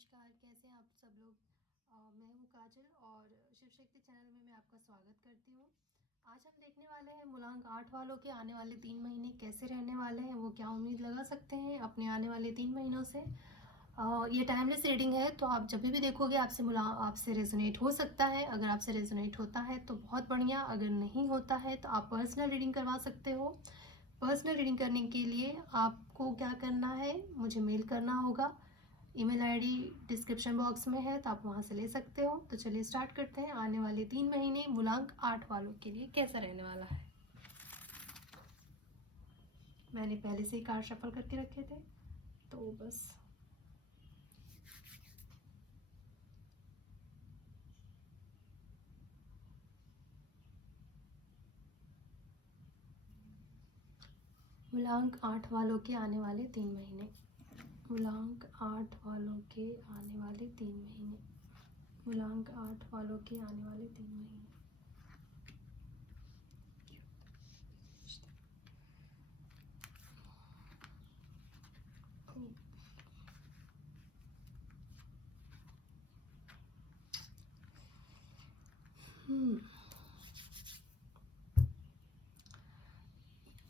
नमस्कार, कैसे हैं आप सब लोग। मैं हूँ काजल और शिव शक्ति चैनल में मैं आपका स्वागत करती हूँ। आज हम देखने वाले हैं मूलांक 8 वालों के आने वाले 3 महीने कैसे रहने वाले हैं, वो क्या उम्मीद लगा सकते हैं अपने आने वाले 3 महीनों से। ये टाइमलेस रीडिंग है, तो आप जब भी देखोगे आपसे रेजोनेट हो सकता है। अगर आपसे रेजोनेट होता है तो बहुत बढ़िया, अगर नहीं होता है तो आप पर्सनल रीडिंग करवा सकते हो। पर्सनल रीडिंग करने के लिए आपको क्या करना है, मुझे मेल करना होगा। ईमेल आईडी डिस्क्रिप्शन बॉक्स में है, तो आप वहाँ से ले सकते हो। तो चलिए स्टार्ट करते हैं। आने वाले 3 महीने मूलांक 8 वालों के लिए कैसा रहने वाला है। मैंने पहले से ही कार्ड शफल करके रखे थे, तो बस मूलांक 8 वालों के आने वाले 3 महीने। मूलांक 8 वालों के आने वाले 3 महीने। मूलांक 8 वालों के आने वाले 3 महीने।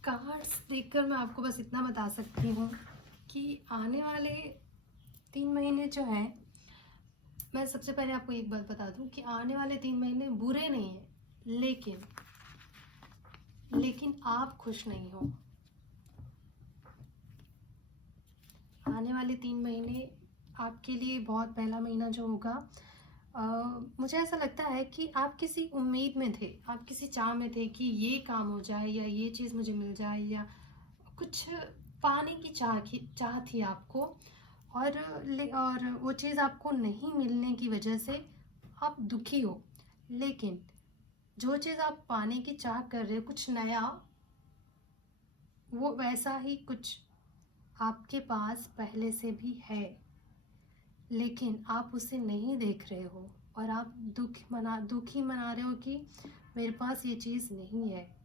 कार्ड्स देखकर मैं आपको बस इतना बता सकती हूँ कि आने वाले 3 महीने जो हैं, मैं सबसे पहले आपको एक बात बता दूं कि आने वाले 3 महीने बुरे नहीं हैं, लेकिन आप खुश नहीं हो। आने वाले 3 महीने आपके लिए बहुत पहला महीना जो होगा, मुझे ऐसा लगता है कि आप किसी उम्मीद में थे, आप किसी चाह में थे कि ये काम हो जाए या ये चीज़ मुझे मिल जाए, या कुछ पाने की चाह थी आपको। और वो चीज़ आपको नहीं मिलने की वजह से आप दुखी हो। लेकिन जो चीज़ आप पाने की चाह कर रहे हो, कुछ नया, वो वैसा ही कुछ आपके पास पहले से भी है, लेकिन आप उसे नहीं देख रहे हो और आप दुखी मना रहे हो कि मेरे पास ये चीज़ नहीं है।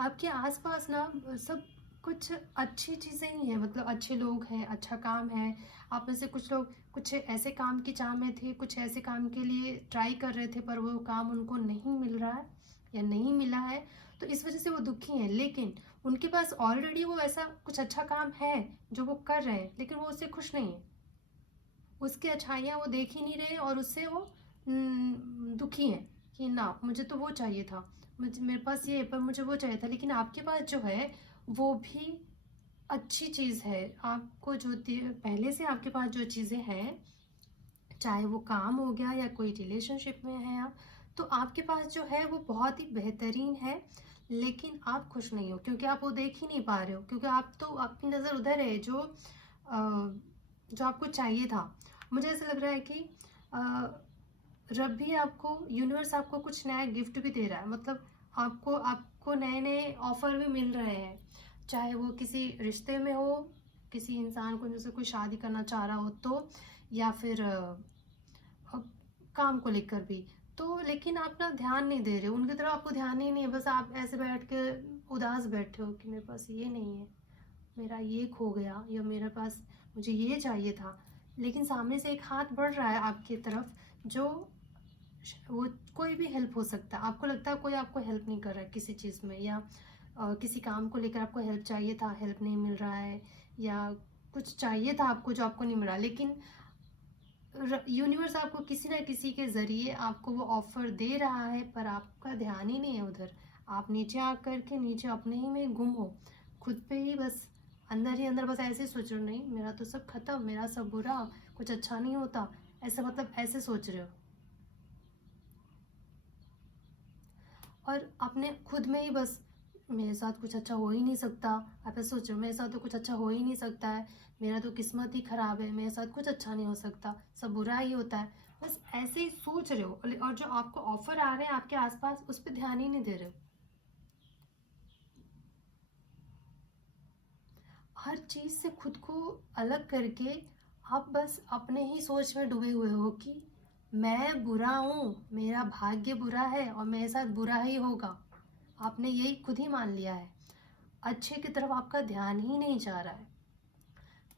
आपके आसपास ना सब कुछ अच्छी चीज़ें ही हैं, मतलब अच्छे लोग हैं, अच्छा काम है। आप में से कुछ लोग कुछ ऐसे काम की चाह में थे, कुछ ऐसे काम के लिए ट्राई कर रहे थे, पर वो काम उनको नहीं मिल रहा है या नहीं मिला है, तो इस वजह से वो दुखी हैं। लेकिन उनके पास ऑलरेडी वो ऐसा कुछ अच्छा काम है जो वो कर रहे हैं, लेकिन वो उससे खुश नहीं है। उसकी अच्छाइयाँ वो देख ही नहीं रहे और उससे वो दुखी हैं कि ना, मुझे तो वो चाहिए था, मुझे मेरे पास ये है पर मुझे वो चाहिए था। लेकिन आपके पास जो है वो भी अच्छी चीज़ है। आपको जो पहले से आपके पास जो चीज़ें हैं, चाहे वो काम हो गया या कोई रिलेशनशिप में है आप, तो आपके पास जो है वो बहुत ही बेहतरीन है। लेकिन आप खुश नहीं हो क्योंकि आप वो देख ही नहीं पा रहे हो, क्योंकि आप तो आपकी नज़र उधर है जो आपको चाहिए था। मुझे ऐसा लग रहा है कि रब भी आपको, यूनिवर्स आपको कुछ नया गिफ्ट भी दे रहा है। मतलब आपको आपको नए नए ऑफर भी मिल रहे हैं, चाहे वो किसी रिश्ते में हो, किसी इंसान को जैसे कोई शादी करना चाह रहा हो तो, या फिर काम को लेकर भी। तो लेकिन आप ना ध्यान नहीं दे रहे हो उनकी तरफ, आपको ध्यान ही नहीं है। बस आप ऐसे बैठ के उदास बैठे हो कि मेरे पास ये नहीं है, मेरा ये खो गया, या मेरे पास मुझे ये चाहिए था। लेकिन सामने से एक हाथ बढ़ रहा है आपकी तरफ, जो वो कोई भी हेल्प हो सकता है। आपको लगता है कोई आपको हेल्प नहीं कर रहा है किसी चीज़ में, या किसी काम को लेकर आपको हेल्प चाहिए था, हेल्प नहीं मिल रहा है, या कुछ चाहिए था आपको जो आपको नहीं मिला। लेकिन यूनिवर्स आपको किसी ना किसी के ज़रिए आपको वो ऑफ़र दे रहा है, पर आपका ध्यान ही नहीं है उधर। आप नीचे आकर के नीचे अपने ही में गुम हो, खुद पे ही बस अंदर ही अंदर बस ऐसे ही सोच रहे हो, नहीं मेरा तो सब खत्म, मेरा सब बुरा, कुछ अच्छा नहीं होता, ऐसा मतलब ऐसे सोच रहे हो। और अपने खुद में ही बस, मेरे साथ कुछ अच्छा हो ही नहीं सकता। आप ऐसे सोच रहे हो मेरे साथ तो कुछ अच्छा हो ही नहीं सकता है, मेरा तो किस्मत ही ख़राब है, मेरे साथ कुछ अच्छा नहीं हो सकता, सब बुरा ही होता है। बस ऐसे ही सोच रहे हो, और जो आपको ऑफ़र आ रहे हैं आपके आसपास उस पर ध्यान ही नहीं दे रहे हो। हर चीज़ से खुद को अलग करके आप बस अपने ही सोच में डूबे हुए हो कि मैं बुरा हूँ, मेरा भाग्य बुरा है और मेरे साथ बुरा ही होगा। आपने यही खुद ही मान लिया है। अच्छे की तरफ आपका ध्यान ही नहीं जा रहा है।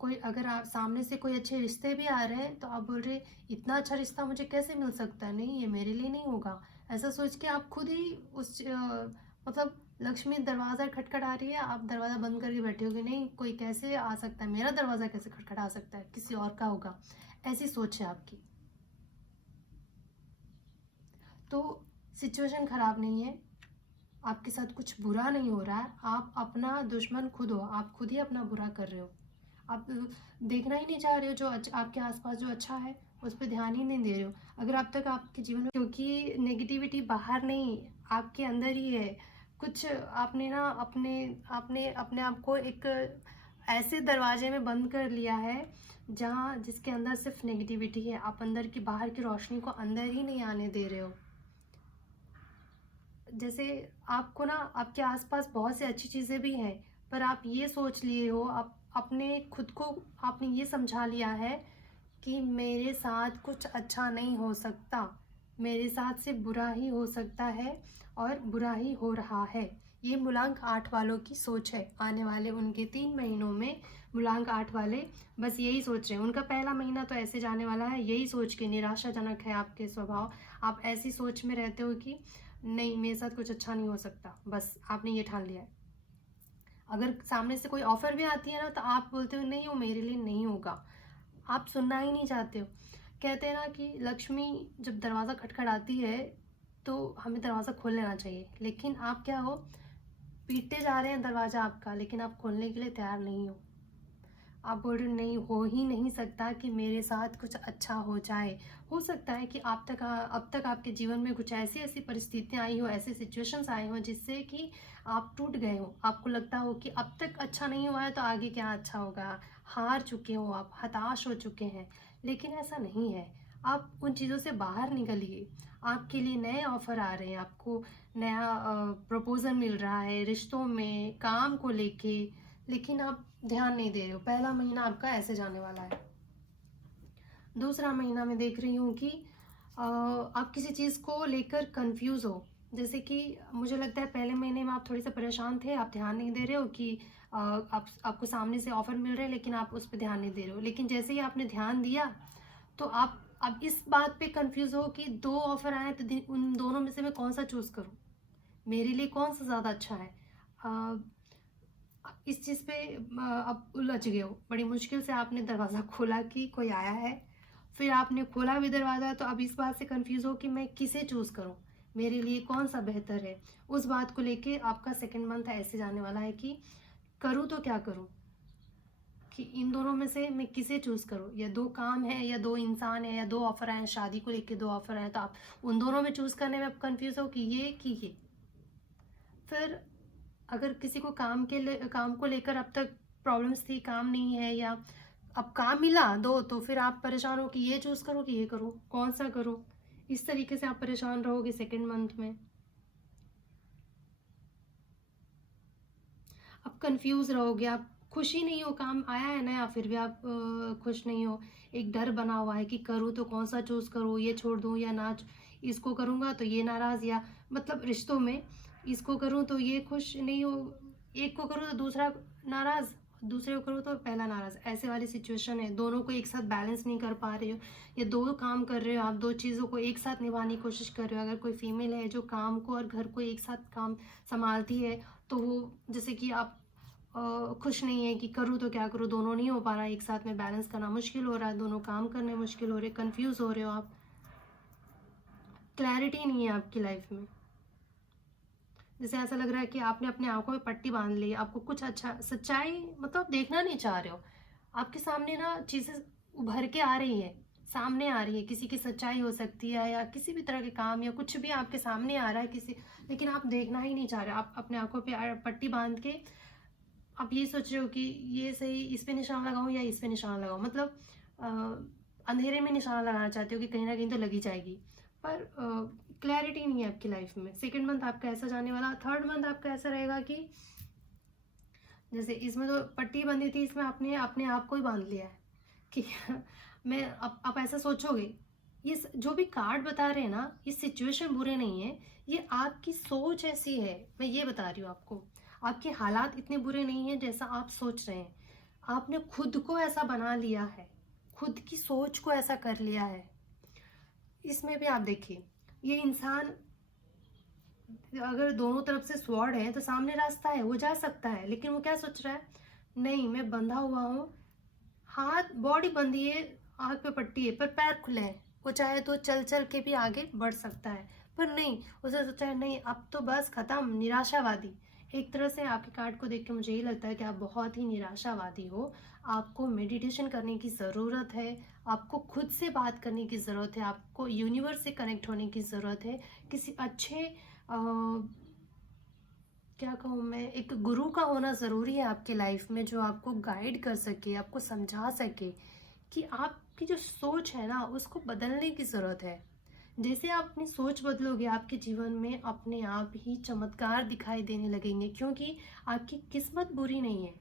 कोई अगर आप सामने से कोई अच्छे रिश्ते भी आ रहे हैं तो आप बोल रहे इतना अच्छा रिश्ता मुझे कैसे मिल सकता है, नहीं ये मेरे लिए नहीं होगा। ऐसा सोच के आप खुद ही उस मतलब लक्ष्मी दरवाज़ा खटखटा रही है, आप दरवाज़ा बंद करके बैठे होगे, नहीं कोई कैसे आ सकता है, मेरा दरवाज़ा कैसे खटखटा सकता है, किसी और का होगा, ऐसी सोच है आपकी। तो सिचुएशन ख़राब नहीं है, आपके साथ कुछ बुरा नहीं हो रहा है, आप अपना दुश्मन खुद हो, आप खुद ही अपना बुरा कर रहे हो। आप देखना ही नहीं चाह रहे हो जो आपके आसपास जो अच्छा है, उस पर ध्यान ही नहीं दे रहे हो। अगर अब तक आपके जीवन में, क्योंकि नेगेटिविटी बाहर नहीं आपके अंदर ही है। कुछ आपने ना अपने आपने अपने आप को एक ऐसे दरवाजे में बंद कर लिया है जहाँ जिसके अंदर सिर्फ नेगेटिविटी है। आप अंदर की बाहर की रोशनी को अंदर ही नहीं आने दे रहे हो। जैसे आपको ना आपके आसपास बहुत से अच्छी चीज़ें भी हैं, पर आप ये सोच लिए हो, आप अपने खुद को आपने ये समझा लिया है कि मेरे साथ कुछ अच्छा नहीं हो सकता, मेरे साथ सिर्फ बुरा ही हो सकता है और बुरा ही हो रहा है। ये मूलांक 8 वालों की सोच है। आने वाले उनके 3 महीनों में मूलांक 8 वाले बस यही सोच रहे हैं। उनका पहला महीना तो ऐसे जाने वाला है, यही सोच के निराशाजनक है आपके स्वभाव। आप ऐसी सोच में रहते हो कि नहीं मेरे साथ कुछ अच्छा नहीं हो सकता, बस आपने ये ठान लिया है। अगर सामने से कोई ऑफ़र भी आती है ना तो आप बोलते हो नहीं वो मेरे लिए नहीं होगा, आप सुनना ही नहीं चाहते हो। कहते हैं ना कि लक्ष्मी जब दरवाज़ा खटखटाती है तो हमें दरवाज़ा खोल लेना चाहिए, लेकिन आप क्या हो, पीटते जा रहे हैं दरवाज़ा आपका, लेकिन आप खोलने के लिए तैयार नहीं हो। आप बोल रहे हो नहीं हो ही नहीं सकता कि मेरे साथ कुछ अच्छा हो जाए। हो सकता है कि अब तक आपके जीवन में कुछ ऐसी-ऐसी परिस्थितियाँ आई हो, ऐसे सिचुएशंस आए हों जिससे कि आप टूट गए हो। आपको लगता हो कि अब तक अच्छा नहीं हुआ है तो आगे क्या अच्छा होगा। हार चुके हो आप, हताश हो चुके हैं, लेकिन ऐसा नहीं है। आप उन चीज़ों से बाहर निकलिए। आपके लिए नए ऑफ़र आ रहे हैं, आपको नया प्रपोज़ल मिल रहा है रिश्तों में, काम को लेके, लेकिन आप ध्यान नहीं दे रहे हो। पहला महीना आपका ऐसे जाने वाला है। दूसरा महीना मैं देख रही हूँ कि आप किसी चीज़ को लेकर कंफ्यूज हो। जैसे कि मुझे लगता है पहले महीने में आप थोड़े से परेशान थे, आप ध्यान नहीं दे रहे हो कि आपको सामने से ऑफ़र मिल रहे हैं लेकिन आप उस पे ध्यान नहीं दे रहे हो। लेकिन जैसे ही आपने ध्यान दिया तो आप अब इस बात पे कंफ्यूज हो कि 2 ऑफ़र आए तो उन दोनों में से मैं कौन-सा चूज़ करूँ? मेरे लिए कौन-सा ज़्यादा अच्छा है? अ, इस चीज़ पे आप उलझ गए हो। बड़ी मुश्किल से आपने दरवाज़ा खोला कि कोई आया है, फिर आपने खोला भी दरवाज़ा तो अब इस बात से कन्फ्यूज़ हो कि मैं किसे चूज़ करूँ? मेरे लिए कौन-सा बेहतर है? उस बात को लेके आपका सेकंड मंथ ऐसे जाने वाला है कि करूँ तो क्या करूँ? कि इन दोनों में से मैं किसे चूज़ करूँ? या 2 काम है या 2 इंसान है या 2 ऑफ़र आए हैं, शादी को लेके 2 ऑफ़र आए हैं, तो आप उन दोनों में चूज़ करने में आप कन्फ्यूज़ हो कि ये कि ये। फिर अगर किसी को काम को लेकर अब तक प्रॉब्लम्स थी, काम नहीं है या अब काम मिला 2 तो फिर आप परेशान हो कि ये चूज़ करूँ कि ये करूँ, कौन-सा करूँ? इस तरीके से आप परेशान रहोगे सेकंड मंथ में। आप कन्फ्यूज़ रहोगे, आप खुश ही नहीं हो, काम आया है नया फिर भी आप खुश नहीं हो। एक डर बना हुआ है कि करूँ तो कौन-सा चूज़ करूँ, ये छोड़ दूँ या ना इसको करूँगा तो ये नाराज़, या मतलब रिश्तों में इसको करूँ तो ये खुश नहीं हो, एक को करूँ तो दूसरा नाराज़, दूसरे को करूँ तो पहला नाराज़, ऐसे वाली सिचुएशन है। दोनों को एक साथ बैलेंस नहीं कर पा रहे हो या 2 काम कर रहे हो आप, 2 चीज़ों को एक साथ निभाने की कोशिश कर रहे हो। अगर कोई फीमेल है जो काम को और घर को एक साथ काम सँभालती है, तो वो जैसे कि आप खुश नहीं है कि करूँ तो क्या करूँ, दोनों नहीं हो पा रहा है, एक साथ में बैलेंस करना मुश्किल हो रहा है, दोनों काम करने मुश्किल हो रहे, कन्फ्यूज़ हो रहे हो आप, क्लैरिटी नहीं है आपकी लाइफ में। जैसे ऐसा लग रहा है कि आपने अपनी आँखों में पट्टी बाँध ली, आपको कुछ अच्छा सच्चाई मतलब देखना नहीं चाह रहे हो। आपके सामने ना चीज़ें उभर के आ रही हैं, सामने आ रही है, किसी की सच्चाई हो सकती है या किसी भी तरह के काम या कुछ भी आपके सामने आ रहा है किसी, लेकिन आप देखना ही नहीं चाह रहे। आप अपने आँखों पे पट्टी बाँध के आप ये सोच रहे हो कि ये सही, इस पे निशान लगाऊँ या इस पे निशान लगाऊँ, मतलब अंधेरे में निशाना लगाना चाहते हो कि कहीं न कहीं तो लगी जाएगी। पर क्लैरिटी नहीं है आपकी लाइफ में। सेकंड मंथ आपका ऐसा जाने वाला, थर्ड मंथ आपका ऐसा रहेगा कि जैसे इसमें तो पट्टी बंधी थी, इसमें आपने अपने आप को ही बाँध लिया है कि मैं अब आप ऐसा सोचोगे। जो भी कार्ड बता रहे हैं ना, ये सिचुएशन बुरे नहीं है, ये आपकी सोच ऐसी है, मैं ये बता रही हूँ आपको। आपके हालात इतने बुरे नहीं हैं जैसा आप सोच रहे हैं। आपने खुद को ऐसा बना लिया है, खुद की सोच को ऐसा कर लिया है। इसमें भी आप देखिए, ये इंसान अगर दोनों तरफ से स्वॉर्ड है तो सामने रास्ता है, वो जा सकता है, लेकिन वो क्या सोच रहा है, नहीं मैं बंधा हुआ हूँ, हाथ बॉडी बंधी है, आँख पे पट्टी है पर पैर खुले हैं, वो चाहे तो चल चल के भी आगे बढ़ सकता है। पर नहीं, उसे सोचा है नहीं अब तो बस खत्म, निराशावादी। एक तरह से आपके कार्ड को देख के मुझे ये लगता है कि आप बहुत ही निराशावादी हो। आपको मेडिटेशन करने की ज़रूरत है, आपको खुद से बात करने की ज़रूरत है, आपको यूनिवर्स से कनेक्ट होने की ज़रूरत है। किसी अच्छे क्या कहूँ मैं, एक गुरु का होना ज़रूरी है आपके लाइफ में, जो आपको गाइड कर सके, आपको समझा सके कि आपकी जो सोच है ना उसको बदलने की ज़रूरत है। जैसे आप अपनी सोच बदलोगे, आपके जीवन में अपने आप ही चमत्कार दिखाई देने लगेंगे, क्योंकि आपकी किस्मत बुरी नहीं है,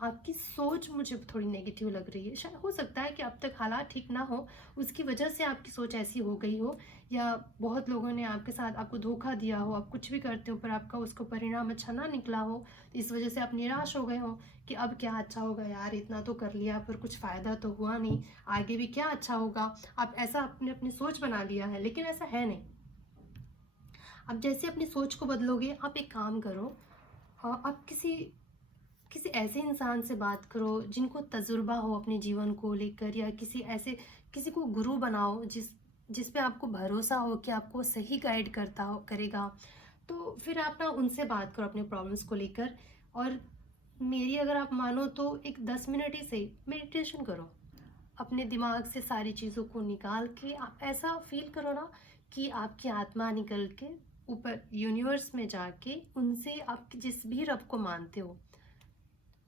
आपकी सोच मुझे थोड़ी नेगेटिव लग रही है। शायद हो सकता है कि अब तक हालात ठीक ना हो, उसकी वजह से आपकी सोच ऐसी हो गई हो, या बहुत लोगों ने आपके साथ आपको धोखा दिया हो, आप कुछ भी करते हो पर आपका उसको परिणाम अच्छा ना निकला हो, तो इस वजह से आप निराश हो गए हो कि अब क्या अच्छा होगा यार, इतना तो कर लिया पर कुछ फ़ायदा तो हुआ नहीं, आगे भी क्या अच्छा होगा। आप ऐसा अपने अपनी सोच बना लिया है, लेकिन ऐसा है नहीं। अब जैसे अपनी सोच को बदलोगे, आप एक काम करो, आप किसी किसी ऐसे इंसान से बात करो जिनको तजुर्बा हो अपने जीवन को लेकर, या किसी ऐसे किसी को गुरु बनाओ जिस पे आपको भरोसा हो कि आपको सही गाइड करता हो करेगा। तो फिर आप ना उनसे बात करो अपने प्रॉब्लम्स को लेकर। और मेरी अगर आप मानो तो एक 10 मिनट ही सही मेडिटेशन करो, अपने दिमाग से सारी चीज़ों को निकाल के आप ऐसा फील करो ना कि आपकी आत्मा निकल के ऊपर यूनिवर्स में जाके उनसे, आप जिस भी रब को मानते हो,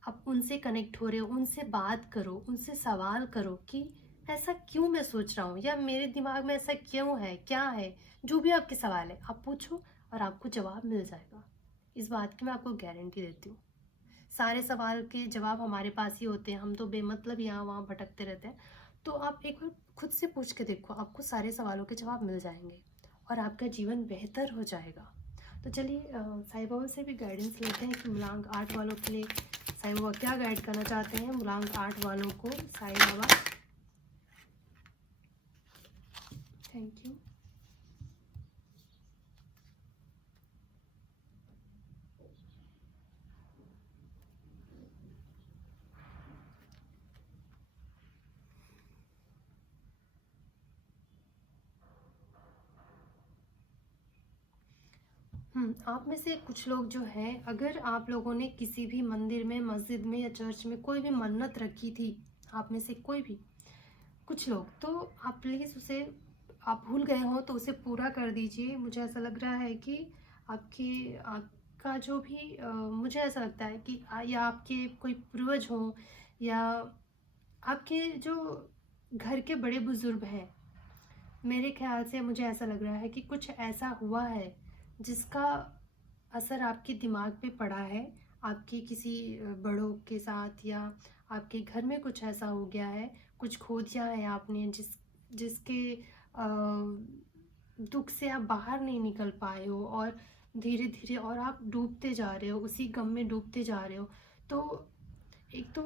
आप उनसे कनेक्ट हो रहे हो, उनसे बात करो, उनसे सवाल करो कि ऐसा क्यों मैं सोच रहा हूँ, या मेरे दिमाग में ऐसा क्यों है, क्या है। जो भी आपके सवाल है आप पूछो और आपको जवाब मिल जाएगा। इस बात की मैं आपको गारंटी देती हूँ। सारे सवाल के जवाब हमारे पास ही होते हैं, हम तो बेमतलब यहाँ वहाँ भटकते रहते हैं। तो आप एक बार खुद से पूछ के देखो, आपको सारे सवालों के जवाब मिल जाएंगे और आपका जीवन बेहतर हो जाएगा। तो चलिए साईं बाबा से भी गाइडेंस लेते हैं कि मूलांक 8 वालों के लिए साईं बाबा क्या गाइड करना चाहते हैं। मूलांक 8 वालों को साईं बाबा, थैंक यू। आप में से कुछ लोग जो हैं, अगर आप लोगों ने किसी भी मंदिर में, मस्जिद में या चर्च में कोई भी मन्नत रखी थी, आप में से कोई भी कुछ लोग, तो आप प्लीज़ उसे, आप भूल गए हो तो उसे पूरा कर दीजिए। मुझे ऐसा लग रहा है कि आपका जो भी मुझे ऐसा लगता है कि या आपके कोई पूर्वज हों, या आपके जो घर के बड़े बुजुर्ग हैं, मेरे ख्याल से मुझे ऐसा लग रहा है कि कुछ ऐसा हुआ है जिसका असर आपके दिमाग पे पड़ा है, आपके किसी बड़ों के साथ, या आपके घर में कुछ ऐसा हो गया है, कुछ खो दिया है आपने, जिसके दुख से आप बाहर नहीं निकल पाए हो, और धीरे धीरे और आप डूबते जा रहे हो, उसी गम में डूबते जा रहे हो। तो एक तो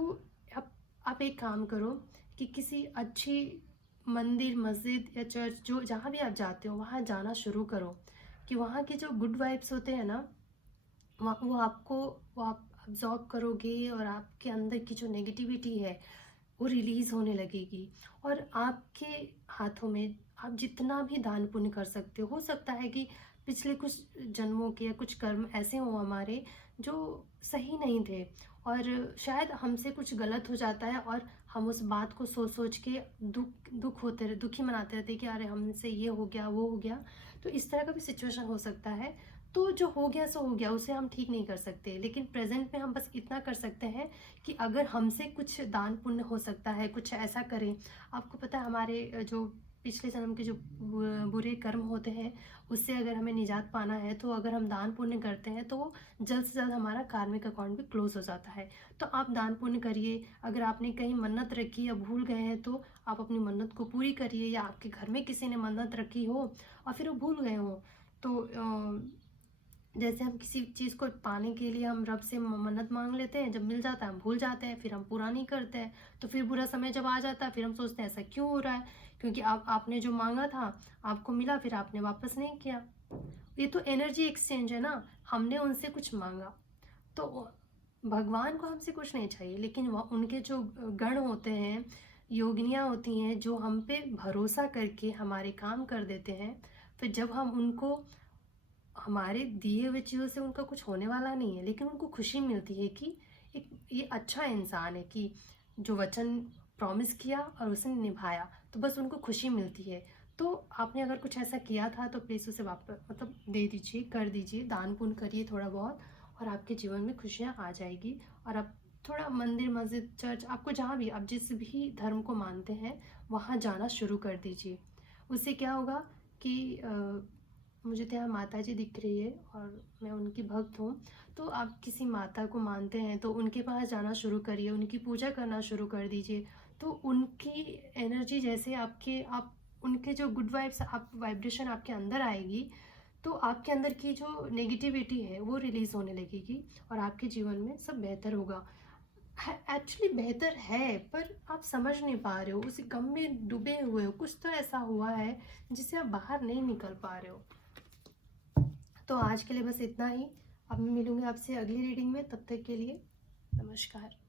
आप आप एक काम करो कि किसी अच्छी मंदिर, मस्जिद या चर्च, जो जहाँ भी आप जाते हो वहाँ जाना शुरू करो, कि वहाँ के जो गुड वाइब्स होते हैं ना, वहाँ वो आप अब्जॉर्ब करोगे, और आपके अंदर की जो नेगेटिविटी है वो रिलीज़ होने लगेगी। और आपके हाथों में आप जितना भी दान पुण्य कर सकते हो सकता है कि पिछले कुछ जन्मों के या कुछ कर्म ऐसे हों हमारे जो सही नहीं थे, और शायद हमसे कुछ गलत हो जाता है, और हम उस बात को सोच सोच के दुखी मनाते रहते हैं कि अरे हमसे ये हो गया, वो हो गया। तो इस तरह का भी सिचुएशन हो सकता है। तो जो हो गया सो हो गया, उसे हम ठीक नहीं कर सकते, लेकिन प्रेजेंट में हम बस इतना कर सकते हैं कि अगर हमसे कुछ दान पुण्य हो सकता है, कुछ ऐसा करें। आपको पता है हमारे जो पिछले जन्म के जो बुरे कर्म होते हैं, उससे अगर हमें निजात पाना है, तो अगर हम दान पुण्य करते हैं तो वो जल्द से जल्द हमारा कार्मिक अकाउंट भी क्लोज हो जाता है। तो आप दान पुण्य करिए। अगर आपने कहीं मन्नत रखी या भूल गए हैं तो आप अपनी मन्नत को पूरी करिए, या आपके घर में किसी ने मन्नत रखी हो और फिर वो भूल गए हो, तो जैसे हम किसी चीज़ को पाने के लिए हम रब से मन्नत मांग लेते हैं, जब मिल जाता है हम भूल जाते हैं, फिर हम पूरा नहीं करते हैं। तो फिर बुरा समय जब आ जाता है फिर हम सोचते हैं ऐसा क्यों हो रहा है, क्योंकि आपने जो मांगा था आपको मिला, फिर आपने वापस नहीं किया। ये तो एनर्जी एक्सचेंज है ना, हमने उनसे कुछ मांगा। तो भगवान को हमसे कुछ नहीं चाहिए, लेकिन वह उनके जो गण होते हैं, योगिनियाँ होती हैं, जो हम पे भरोसा करके हमारे काम कर देते हैं। फिर जब हम उनको, हमारे दिए हुए चीज़ों से उनका कुछ होने वाला नहीं है, लेकिन उनको खुशी मिलती है कि एक ये अच्छा इंसान है, कि जो वचन प्रॉमिस किया और उसने निभाया, तो बस उनको खुशी मिलती है। तो आपने अगर कुछ ऐसा किया था तो प्लीज़ उसे वापस मतलब दे दीजिए, कर दीजिए, दान पुण्य करिए थोड़ा बहुत, और आपके जीवन में खुशियाँ आ जाएगी। और आप थोड़ा मंदिर, मस्जिद, चर्च, आपको जहाँ भी, आप जिस भी धर्म को मानते हैं वहाँ जाना शुरू कर दीजिए। उससे क्या होगा कि मुझे तो यहाँ माता जी दिख रही है और मैं उनकी भक्त हूँ। तो आप किसी माता को मानते हैं तो उनके पास जाना शुरू करिए, उनकी पूजा करना शुरू कर दीजिए। तो उनकी एनर्जी जैसे आपके, आप उनके जो गुड वाइब्स, आप वाइब्रेशन आपके अंदर आएगी, तो आपके अंदर की जो नेगेटिविटी है वो रिलीज़ होने लगेगी और आपके जीवन में सब बेहतर होगा। एक्चुअली बेहतर है, पर आप समझ नहीं पा रहे हो, उस गम में डूबे हुए हो, कुछ तो ऐसा हुआ है जिससे आप बाहर नहीं निकल पा रहे हो। तो आज के लिए बस इतना ही। अब मैं मिलूँगी आपसे अगली रीडिंग में, तब तक के लिए नमस्कार।